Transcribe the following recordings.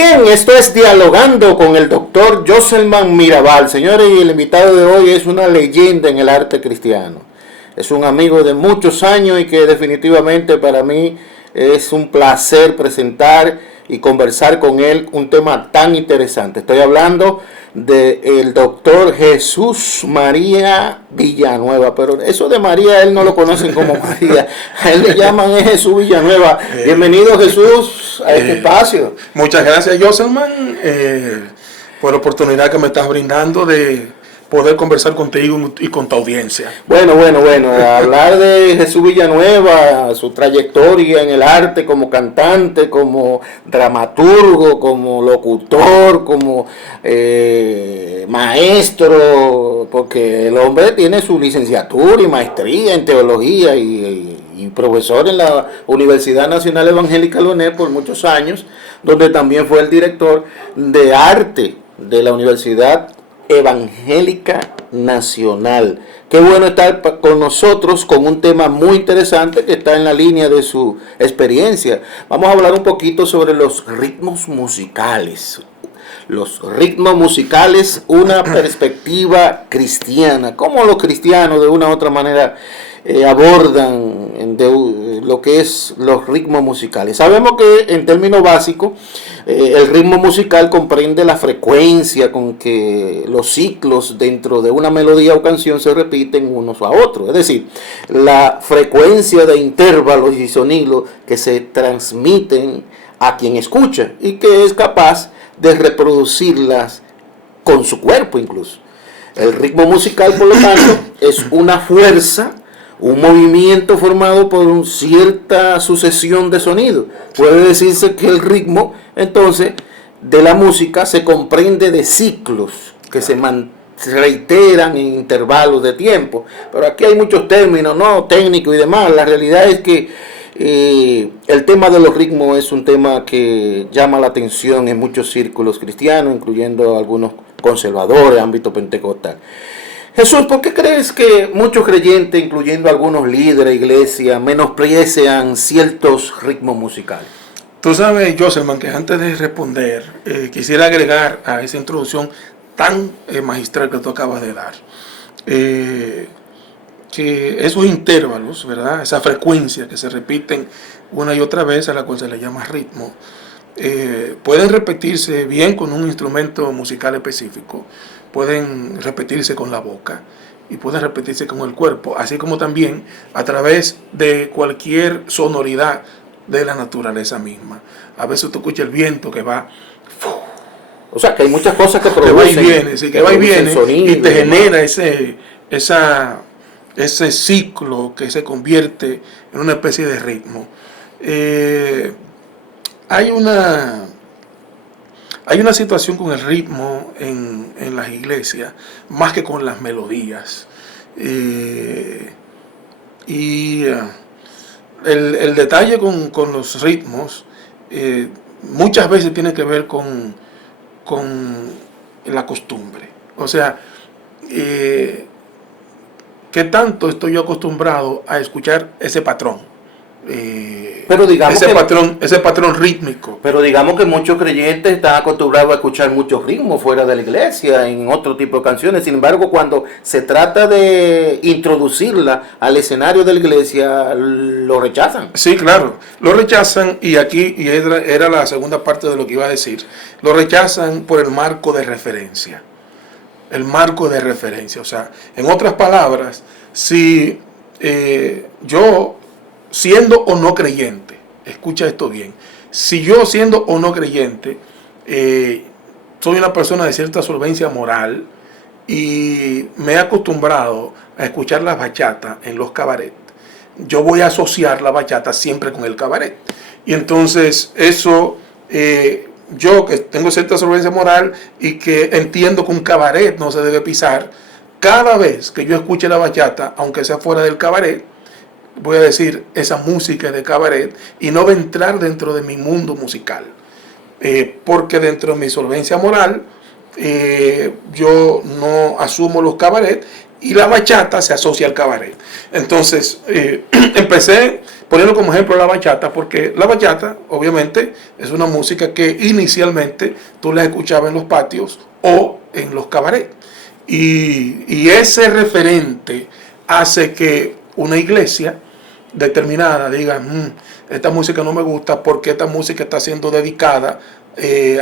bien, esto es Dialogando con el doctor Joselman Mirabal. Señores, y el invitado de hoy es una leyenda en el arte cristiano. Es un amigo de muchos años y que definitivamente para mí es un placer presentar y conversar con él un tema tan interesante. Estoy hablando del doctor Jesús María Villanueva, pero eso de María él no lo conocen como María, a él le llaman Jesús Villanueva. Bienvenido, Jesús, a este espacio. Muchas gracias, Joselman, por la oportunidad que me estás brindando de poder conversar contigo y con tu audiencia. Bueno, hablar de Jesús Villanueva, su trayectoria en el arte como cantante, como dramaturgo, como locutor, como maestro, porque el hombre tiene su licenciatura y maestría en teología y profesor en la Universidad Nacional Evangélica Loné por muchos años, donde también fue el director de arte de la Universidad Evangélica Nacional. Qué bueno estar con nosotros con un tema muy interesante que está en la línea de su experiencia. Vamos a hablar un poquito sobre los ritmos musicales. Los ritmos musicales, una perspectiva cristiana. ¿Cómo los cristianos de una u otra manera abordan lo que es los ritmos musicales? Sabemos que en términos básicos el ritmo musical comprende la frecuencia con que los ciclos dentro de una melodía o canción se repiten unos a otros, es decir, la frecuencia de intervalos y sonidos que se transmiten a quien escucha y que es capaz de reproducirlas con su cuerpo incluso. El ritmo musical, por lo tanto, es una fuerza, un movimiento formado por cierta sucesión de sonidos. Puede decirse que el ritmo, entonces, de la música se comprende de ciclos que se reiteran en intervalos de tiempo. Pero aquí hay muchos términos, ¿no?, técnicos y demás. La realidad es que el tema de los ritmos es un tema que llama la atención en muchos círculos cristianos, incluyendo algunos conservadores, ámbito pentecostal. Jesús, ¿por qué crees que muchos creyentes, incluyendo algunos líderes de iglesia, menosprecian ciertos ritmos musicales? Tú sabes, Joselman, que antes de responder, quisiera agregar a esa introducción tan magistral que tú acabas de dar, que esos intervalos, ¿verdad?, esa frecuencia que se repiten una y otra vez, a la cual se le llama ritmo, pueden repetirse bien con un instrumento musical específico, pueden repetirse con la boca y pueden repetirse con el cuerpo, así como también a través de cualquier sonoridad de la naturaleza misma. A veces tú escuchas el viento que va, o sea, que hay muchas cosas que producen, producen, que va y viene, sí, que va y viene, sonido, y te genera ese ciclo que se convierte en una especie de ritmo. Hay una situación con el ritmo en las iglesias, más que con las melodías. El detalle con los ritmos muchas veces tiene que ver con la costumbre. O sea, ¿qué tanto estoy yo acostumbrado a escuchar ese patrón? Pero digamos ese patrón rítmico. Pero digamos que muchos creyentes están acostumbrados a escuchar muchos ritmos fuera de la iglesia, en otro tipo de canciones. Sin embargo, cuando se trata de introducirla al escenario de la iglesia, lo rechazan. Sí, claro, lo rechazan, y aquí era la segunda parte de lo que iba a decir. Lo rechazan por el marco de referencia. El marco de referencia. O sea, en otras palabras, si yo, siendo o no creyente, escucha esto bien, si yo, siendo o no creyente, soy una persona de cierta solvencia moral y me he acostumbrado a escuchar la bachata en los cabarets, yo voy a asociar la bachata siempre con el cabaret. Y entonces eso, yo que tengo cierta solvencia moral y que entiendo que un cabaret no se debe pisar, cada vez que yo escuche la bachata, aunque sea fuera del cabaret, voy a decir, esa música de cabaret, y no va a entrar dentro de mi mundo musical, porque dentro de mi solvencia moral yo no asumo los cabaret y la bachata se asocia al cabaret. Entonces, empecé poniendo como ejemplo la bachata, porque la bachata, obviamente, es una música que inicialmente tú la escuchabas en los patios o en los cabarets. Y ese referente hace que una iglesia determinada diga, esta música no me gusta porque esta música está siendo dedicada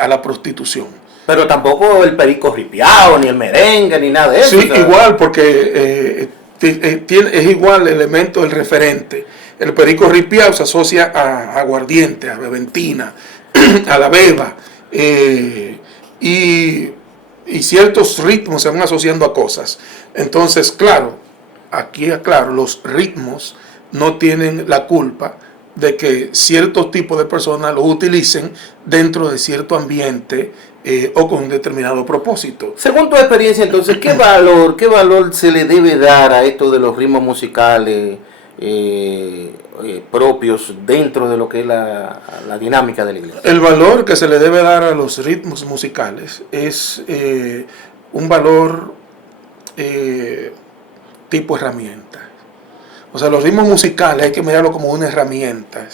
a la prostitución. Pero tampoco el perico ripiao, ni el merengue, ni nada de eso. Sí, igual, porque es igual el elemento del referente. El perico ripiao se asocia a aguardiente, a beventina, a la beba, y ciertos ritmos se van asociando a cosas. Entonces, claro, aquí aclaro, los ritmos no tienen la culpa de que ciertos tipos de personas los utilicen dentro de cierto ambiente o con un determinado propósito. Según tu experiencia, entonces, ¿qué valor se le debe dar a esto de los ritmos musicales propios dentro de lo que es la dinámica de la iglesia? El valor que se le debe dar a los ritmos musicales es un valor tipo herramienta. O sea, los ritmos musicales hay que mirarlo como una herramienta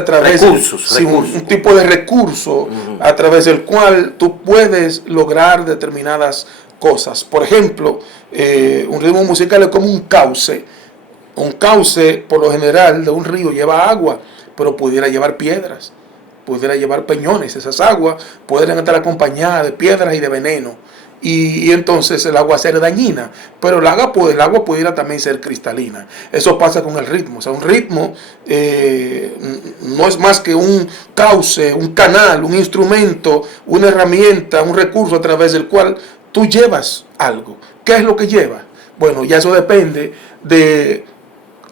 a través recursos. Un tipo de recurso a través del cual tú puedes lograr determinadas cosas. Por ejemplo, un ritmo musical es como un cauce. Un cauce, por lo general, de un río lleva agua, pero pudiera llevar piedras, pudiera llevar peñones. Esas aguas pueden estar acompañadas de piedras y de veneno. Y entonces el agua será dañina, pero el agua pudiera también ser cristalina. Eso pasa con el ritmo. O sea, un ritmo no es más que un cauce, un canal, un instrumento, una herramienta, un recurso a través del cual tú llevas algo. ¿Qué es lo que llevas? Bueno, ya eso depende de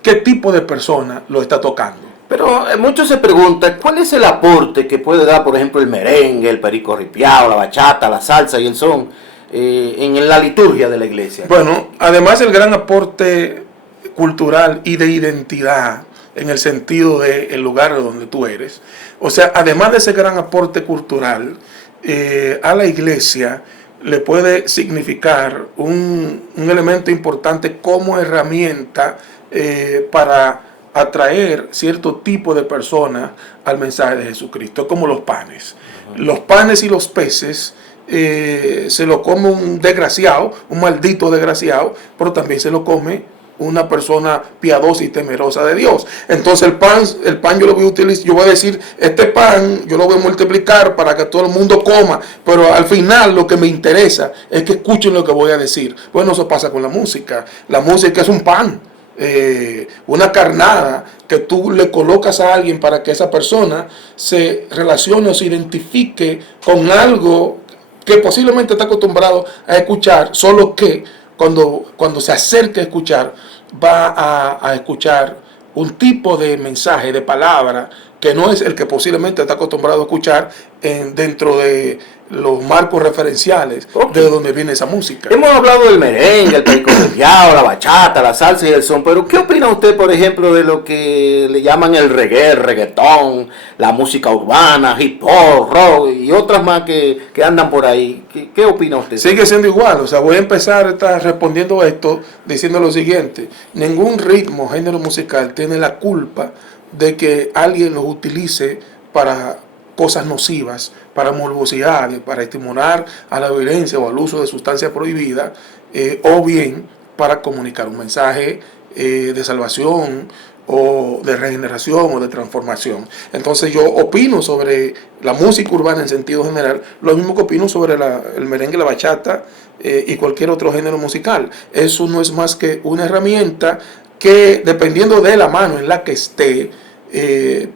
qué tipo de persona lo está tocando. Pero muchos se preguntan, ¿cuál es el aporte que puede dar, por ejemplo, el merengue, el perico ripiao, la bachata, la salsa y el son en la liturgia de la iglesia? Bueno, además el gran aporte cultural y de identidad en el sentido del lugar donde tú eres. O sea, además de ese gran aporte cultural, a la iglesia le puede significar un elemento importante como herramienta para atraer cierto tipo de personas al mensaje de Jesucristo, como los panes. Los panes y los peces se lo come un desgraciado, un maldito desgraciado, pero también se lo come una persona piadosa y temerosa de Dios. Entonces el pan yo lo voy a utilizar, yo voy a decir, este pan yo lo voy a multiplicar para que todo el mundo coma, pero al final lo que me interesa es que escuchen lo que voy a decir. Bueno, eso pasa con la música. La música es un pan. Una carnada que tú le colocas a alguien para que esa persona se relacione o se identifique con algo que posiblemente está acostumbrado a escuchar, solo que cuando se acerca a escuchar, va a escuchar un tipo de mensaje, de palabra, que no es el que posiblemente está acostumbrado a escuchar dentro de los marcos referenciales de donde viene esa música. Hemos hablado del merengue, el perico ripiao, la bachata, la salsa y el son, pero ¿qué opina usted, por ejemplo, de lo que le llaman el reggae, el reggaetón, la música urbana, hip hop, rock y otras más que andan por ahí? ¿Qué opina usted? Sigue siendo igual. O sea, voy a empezar respondiendo esto diciendo lo siguiente: ningún ritmo, género musical tiene la culpa de que alguien los utilice para cosas nocivas, para morbosidades, para estimular a la violencia o al uso de sustancias prohibidas, o bien para comunicar un mensaje de salvación o de regeneración o de transformación. Entonces yo opino sobre la música urbana en sentido general, lo mismo que opino sobre el merengue, la bachata y cualquier otro género musical. Eso no es más que una herramienta que, dependiendo de la mano en la que esté,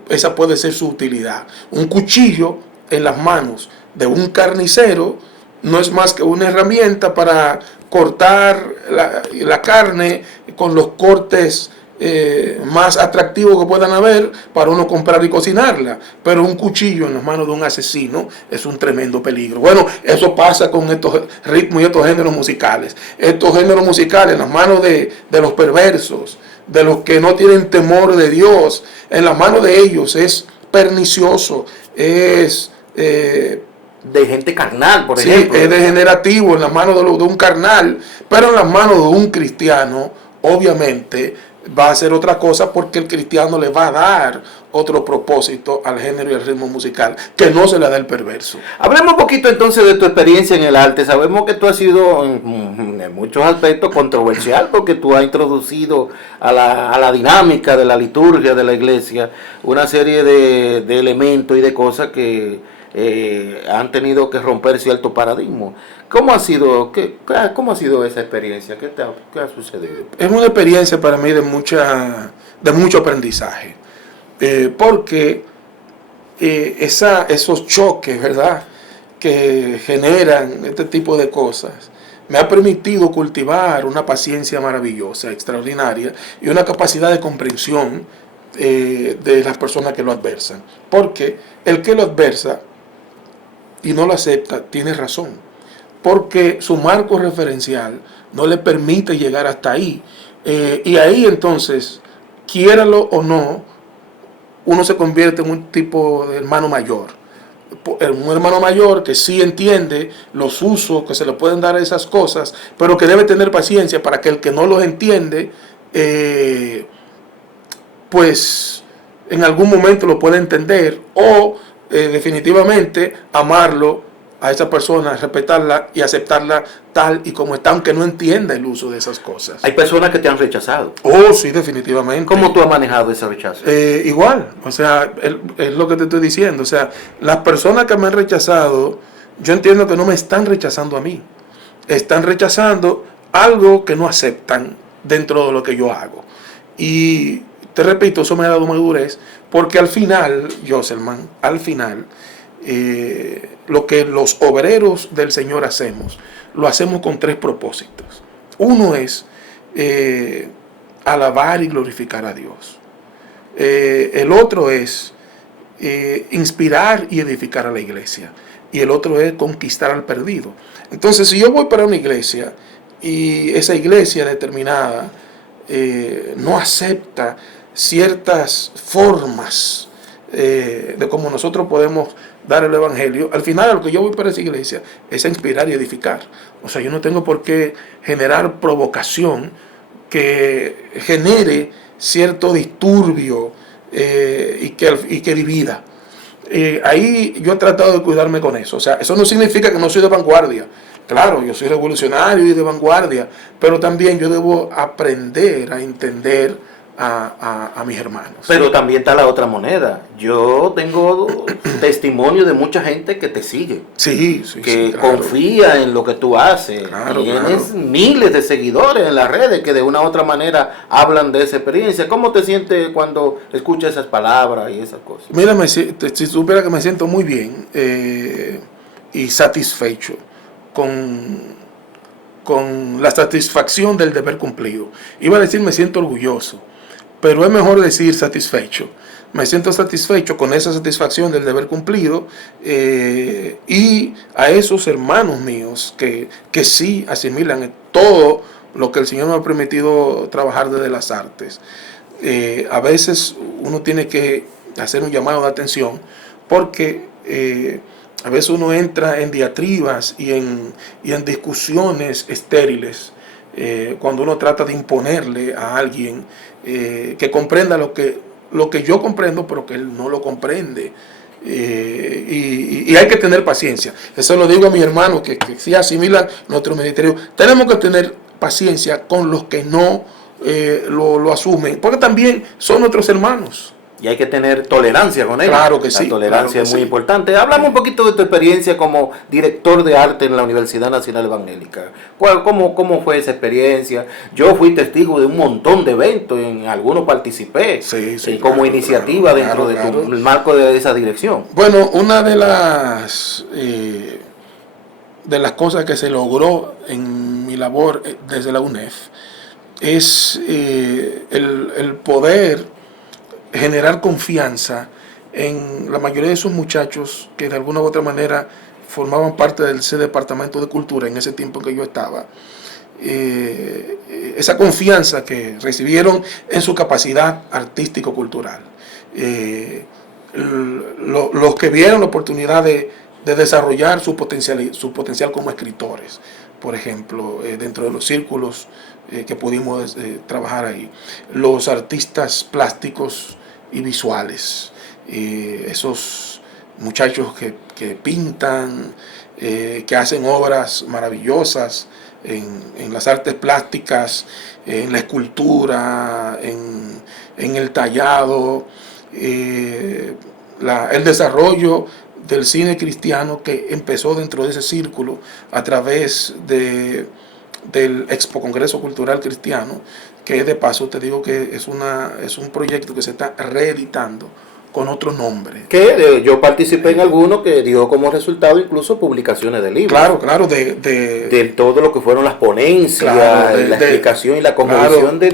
esa puede ser su utilidad. Un cuchillo en las manos de un carnicero no es más que una herramienta para cortar la carne con los cortes más atractivos que puedan haber para uno comprar y cocinarla, pero un cuchillo en las manos de un asesino es un tremendo peligro. Bueno, eso pasa con estos ritmos y estos géneros musicales. Estos géneros musicales en las manos de los perversos, de los que no tienen temor de Dios, en las manos de ellos es pernicioso, es de gente carnal, por Sí, ejemplo. es degenerativo en las manos de un carnal, pero en las manos de un cristiano, obviamente, va a ser otra cosa porque el cristiano le va a dar otro propósito al género y al ritmo musical que no se le da el perverso. Hablemos un poquito entonces de tu experiencia en el arte. Sabemos que tú has sido en muchos aspectos controversial porque tú has introducido a la dinámica de la liturgia de la iglesia una serie de elementos y de cosas que han tenido que romper cierto paradigma. ¿Cómo ha sido, cómo ha sido esa experiencia? ¿Qué ha sucedido? Es una experiencia para mí de mucho aprendizaje, porque esos choques, ¿verdad?, que generan este tipo de cosas, me ha permitido cultivar una paciencia maravillosa, extraordinaria, y una capacidad de comprensión de las personas que lo adversan. Porque el que lo adversa y no lo acepta tiene razón, porque su marco referencial no le permite llegar hasta ahí. Y ahí entonces, quiéralo o no, uno se convierte en un tipo de hermano mayor. Un hermano mayor que sí entiende los usos que se le pueden dar a esas cosas, pero que debe tener paciencia para que el que no los entiende, pues en algún momento lo pueda entender o definitivamente amarlo a esa persona, respetarla y aceptarla tal y como está, aunque no entienda el uso de esas cosas. Hay personas que te han rechazado. Oh, sí, definitivamente. ¿Cómo tú has manejado ese rechazo? Igual, o sea, es lo que te estoy diciendo. O sea, las personas que me han rechazado, yo entiendo que no me están rechazando a mí. Están rechazando algo que no aceptan dentro de lo que yo hago. Y te repito, eso me ha dado madurez, porque al final, Joselman, al final, lo que los obreros del Señor hacemos, lo hacemos con 3 propósitos. Uno es alabar y glorificar a Dios. El otro es inspirar y edificar a la iglesia. Y el otro es conquistar al perdido. Entonces, si yo voy para una iglesia y esa iglesia determinada no acepta ciertas formas de cómo nosotros podemos dar el evangelio, al final a lo que yo voy para esa iglesia es a inspirar y edificar. O sea, yo no tengo por qué generar provocación que genere cierto disturbio y que divida. Ahí yo he tratado de cuidarme con eso. O sea, eso no significa que no soy de vanguardia. Claro, yo soy revolucionario y de vanguardia, pero también yo debo aprender a entender a mis hermanos. Pero también está la otra moneda. Yo tengo testimonio de mucha gente que te sigue. Sí, sí, que sí, claro. confía en lo que tú haces. Claro, Tienes claro. miles de seguidores en las redes que de una u otra manera hablan de esa experiencia. ¿Cómo te sientes cuando escuchas esas palabras y esas cosas? Mira, si supiera que me siento muy bien y satisfecho con la satisfacción del deber cumplido. Iba a decir me siento orgulloso, pero es mejor decir satisfecho. Me siento satisfecho con esa satisfacción del deber cumplido y a esos hermanos míos que sí asimilan todo lo que el Señor me ha permitido trabajar desde las artes. A veces uno tiene que hacer un llamado de atención porque a veces uno entra en diatribas y en discusiones estériles cuando uno trata de imponerle a alguien que comprenda lo que yo comprendo, pero que él no lo comprende. Y hay que tener paciencia. Eso lo digo a mis hermanos que sí asimilan nuestro ministerio. Tenemos que tener paciencia con los que no lo asumen, porque también son nuestros hermanos. Y hay que tener tolerancia con ellos. Claro que sí. La tolerancia Claro que es muy sí. importante. Hablamos un poquito de tu experiencia como director de arte en la Universidad Nacional Evangélica. ¿Cómo fue esa experiencia? Yo fui testigo de un montón de eventos, en algunos participé Sí, sí, como claro, iniciativa claro, dentro claro. del marco de esa dirección. Bueno, una de las cosas que se logró en mi labor desde la UNEF es el poder generar confianza en la mayoría de esos muchachos que de alguna u otra manera formaban parte de ese departamento de cultura en ese tiempo en que yo estaba. Esa confianza que recibieron en su capacidad artístico-cultural. Los que vieron la oportunidad de desarrollar su potencial como escritores, por ejemplo, dentro de los círculos que pudimos trabajar ahí. Los artistas plásticos y visuales, esos muchachos que pintan, que hacen obras maravillosas en las artes plásticas, en la escultura, en el tallado, el desarrollo del cine cristiano que empezó dentro de ese círculo a través del Expo Congreso Cultural Cristiano, que de paso te digo que es un proyecto que se está reeditando con otro nombre. Que yo participé en alguno que dio como resultado incluso publicaciones de libros. Claro, de todo lo que fueron las ponencias, la explicación y la convención de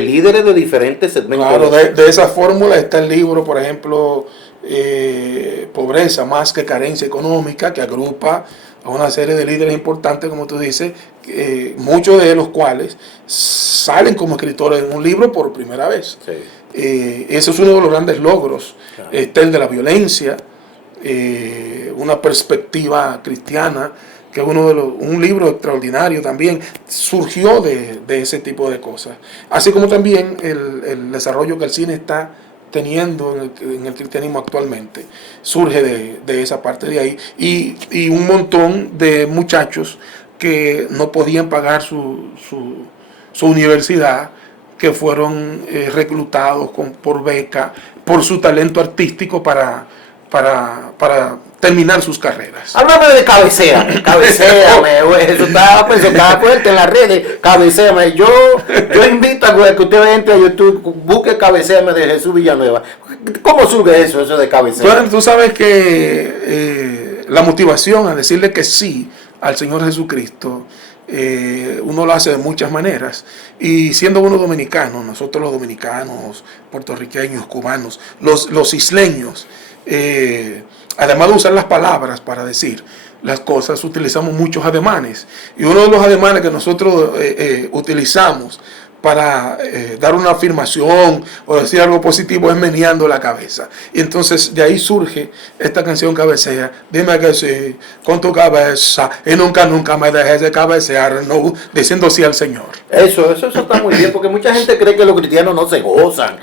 líderes de diferentes segmentos. Claro, de esa fórmula está el libro, por ejemplo, Pobreza más que carencia económica, que agrupa a una serie de líderes importantes, como tú dices, muchos de los cuales salen como escritores en un libro por primera vez. Sí. Ese es uno de los grandes logros. Claro. Está el de la violencia, una perspectiva cristiana, que es un libro extraordinario también, surgió de ese tipo de cosas. Así como también el desarrollo que el cine está teniendo en el cristianismo actualmente, surge de esa parte de ahí, y un montón de muchachos que no podían pagar su universidad, que fueron reclutados por beca, por su talento artístico para terminar sus carreras. Háblame de cabecéame, eso está fuerte en las redes, cabecéame. Yo invito a que usted entre a YouTube, busque cabecéame de Jesús Villanueva. ¿Cómo surge eso de cabecéame? Bueno, tú sabes que la motivación a decirle que sí al Señor Jesucristo, uno lo hace de muchas maneras, y siendo uno dominicano, nosotros los dominicanos, puertorriqueños, cubanos, los isleños, además de usar las palabras para decir las cosas, utilizamos muchos ademanes, y uno de los ademanes que nosotros utilizamos para dar una afirmación o decir algo positivo es meneando la cabeza. Y entonces de ahí surge esta canción Cabecea, dime que sí, con tu cabeza, y nunca me dejes de cabecear, no, diciendo sí al Señor. Eso está muy bien, porque mucha gente cree que los cristianos no se gozan,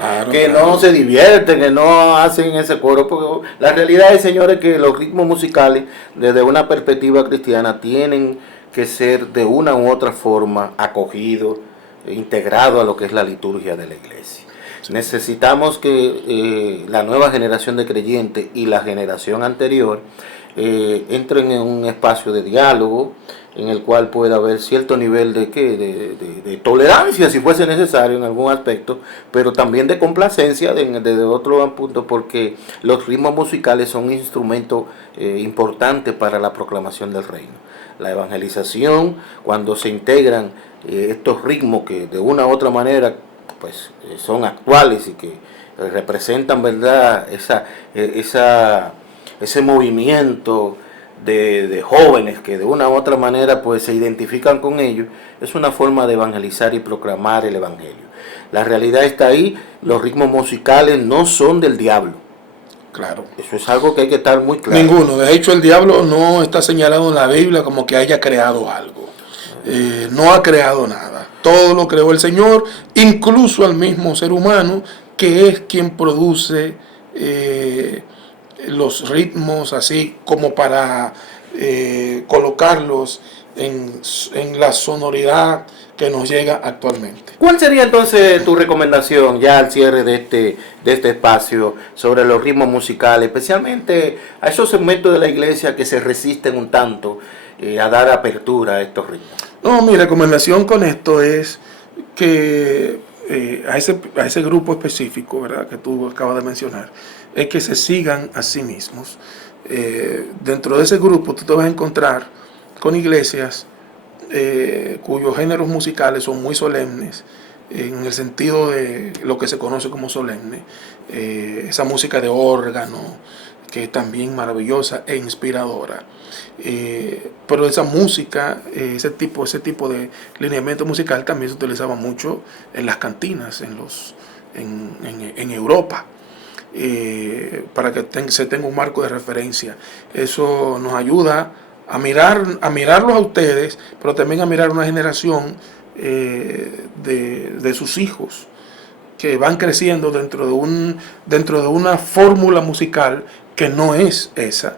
no se divierten, que no hacen ese coro, porque la realidad es, señores, que los ritmos musicales, desde una perspectiva cristiana, tienen que ser de una u otra forma acogidos, integrado a lo que es la liturgia de la iglesia. Necesitamos que la nueva generación de creyentes y la generación anterior entren en un espacio de diálogo en el cual pueda haber cierto nivel de tolerancia, si fuese necesario en algún aspecto, pero también de complacencia desde otro punto, porque los ritmos musicales son un instrumento importante para la proclamación del reino. La evangelización, cuando se integran estos ritmos que de una u otra manera pues son actuales y que representan, verdad, ese movimiento de jóvenes que de una u otra manera pues se identifican con ellos, es una forma de evangelizar y proclamar el evangelio. La realidad está ahí, los ritmos musicales no son del diablo. Claro. Eso es algo que hay que estar muy claro. Ninguno. De hecho, el diablo no está señalado en la Biblia como que haya creado algo. No ha creado nada. Todo lo creó el Señor, incluso al mismo ser humano, que es quien produce los ritmos así como para colocarlos en la sonoridad que nos llega actualmente. ¿Cuál sería entonces tu recomendación ya al cierre de este espacio sobre los ritmos musicales, especialmente a esos segmentos de la iglesia que se resisten un tanto a dar apertura a estos ritmos? No, mi recomendación con esto es que a ese grupo específico, ¿verdad?, que tú acabas de mencionar, es que se sigan a sí mismos. Dentro de ese grupo tú te vas a encontrar con iglesias cuyos géneros musicales son muy solemnes, en el sentido de lo que se conoce como solemne, esa música de órgano, que es también maravillosa e inspiradora. Pero esa música, ese tipo de lineamiento musical también se utilizaba mucho en las cantinas en Europa. para que se tenga un marco de referencia. Eso nos ayuda a mirarlos a ustedes, pero también a mirar una generación de sus hijos que van creciendo dentro de una fórmula musical que no es esa,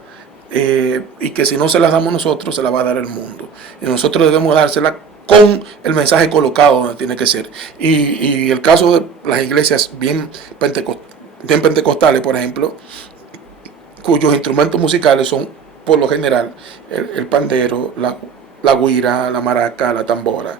y que si no se las damos nosotros, se la va a dar el mundo. Y nosotros debemos dársela con el mensaje colocado donde tiene que ser. Y el caso de las iglesias bien pentecostales, por ejemplo, cuyos instrumentos musicales son, por lo general, el pandero, la güira, la maraca, la tambora,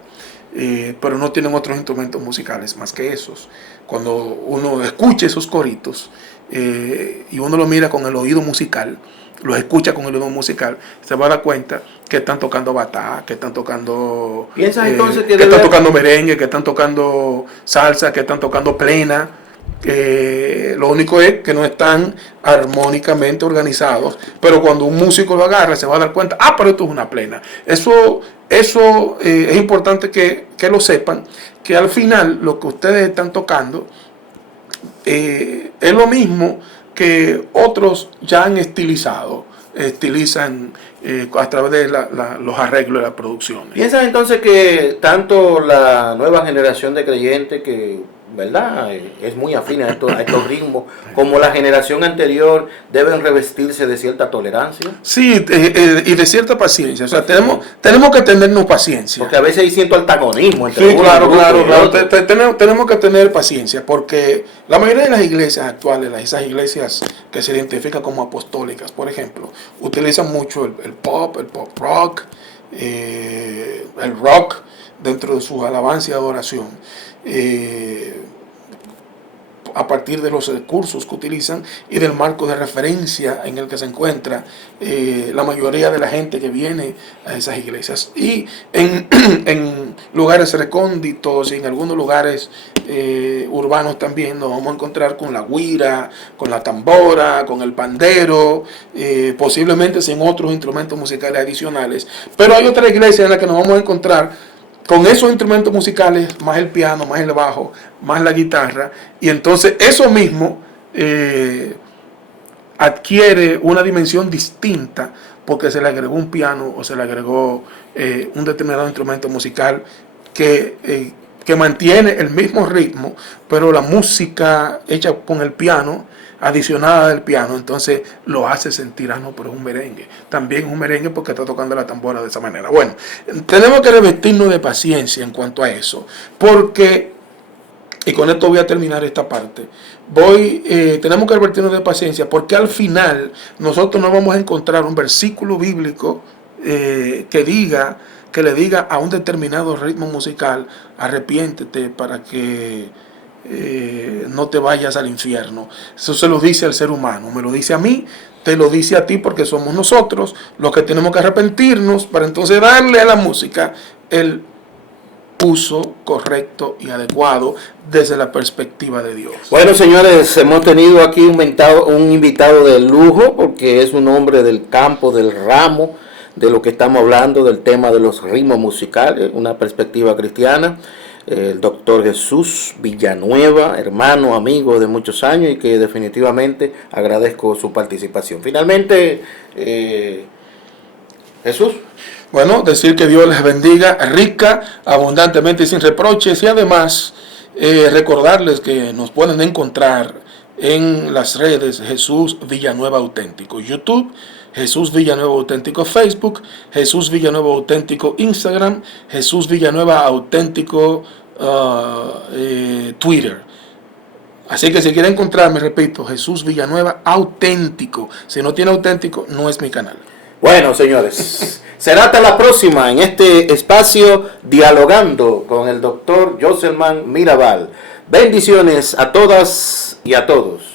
pero no tienen otros instrumentos musicales más que esos. Cuando uno escucha esos coritos y uno lo mira con el oído musical, los escucha con el oído musical, se va a dar cuenta que están tocando batá, que están tocando, ¿piensas entonces que están tocando merengue, que están tocando salsa, que están tocando plena? Lo único es que no están armónicamente organizados, pero cuando un músico lo agarra se va a dar cuenta, pero esto es una plena. Eso es importante que lo sepan, que al final lo que ustedes están tocando es lo mismo que otros ya han estilizan a través de los arreglos de la producción. ¿Piensas entonces que tanto la nueva generación de creyentes que, ¿verdad?, es muy afín a estos ritmos, como la generación anterior, deben revestirse de cierta tolerancia? Sí, y de cierta paciencia. O sea, tenemos que tenernos paciencia. Porque a veces hay cierto antagonismo entre sí, claro. Tenemos que tener paciencia, porque la mayoría de las iglesias actuales, esas iglesias que se identifican como apostólicas, por ejemplo, utilizan mucho el pop rock, el rock dentro de su alabanza y adoración. A partir de los recursos que utilizan y del marco de referencia en el que se encuentra la mayoría de la gente que viene a esas iglesias. Y en lugares recónditos y en algunos lugares urbanos también nos vamos a encontrar con la güira, con la tambora, con el pandero, posiblemente sin otros instrumentos musicales adicionales. Pero hay otra iglesia en la que nos vamos a encontrar con esos instrumentos musicales, más el piano, más el bajo, más la guitarra, y entonces eso mismo adquiere una dimensión distinta porque se le agregó un piano o se le agregó un determinado instrumento musical que mantiene el mismo ritmo, pero la música hecha con el piano, adicionada del piano, entonces lo hace sentir, pero es un merengue. También es un merengue porque está tocando la tambora de esa manera. Bueno, tenemos que revestirnos de paciencia en cuanto a eso, porque, y con esto voy a terminar esta parte, tenemos que revestirnos de paciencia porque al final nosotros no vamos a encontrar un versículo bíblico que le diga a un determinado ritmo musical, arrepiéntete para que no te vayas al infierno. Eso se lo dice al ser humano, me lo dice a mí, te lo dice a ti, porque somos nosotros los que tenemos que arrepentirnos para entonces darle a la música el uso correcto y adecuado desde la perspectiva de Dios. Bueno, señores, hemos tenido aquí un invitado de lujo, porque es un hombre del campo, del ramo de lo que estamos hablando, del tema de los ritmos musicales, una perspectiva cristiana. El doctor Jesús Villanueva, hermano, amigo de muchos años, y que definitivamente agradezco su participación. Finalmente, Jesús. Bueno, decir que Dios les bendiga rica, abundantemente y sin reproches, y además recordarles que nos pueden encontrar en las redes Jesús Villanueva Auténtico, YouTube, Jesús Villanueva Auténtico Facebook, Jesús Villanueva Auténtico Instagram, Jesús Villanueva Auténtico Twitter. Así que si quieren encontrarme, repito, Jesús Villanueva Auténtico. Si no tiene auténtico, no es mi canal. Bueno, señores, será hasta la próxima en este espacio dialogando con el doctor Joselman Mirabal. Bendiciones a todas y a todos.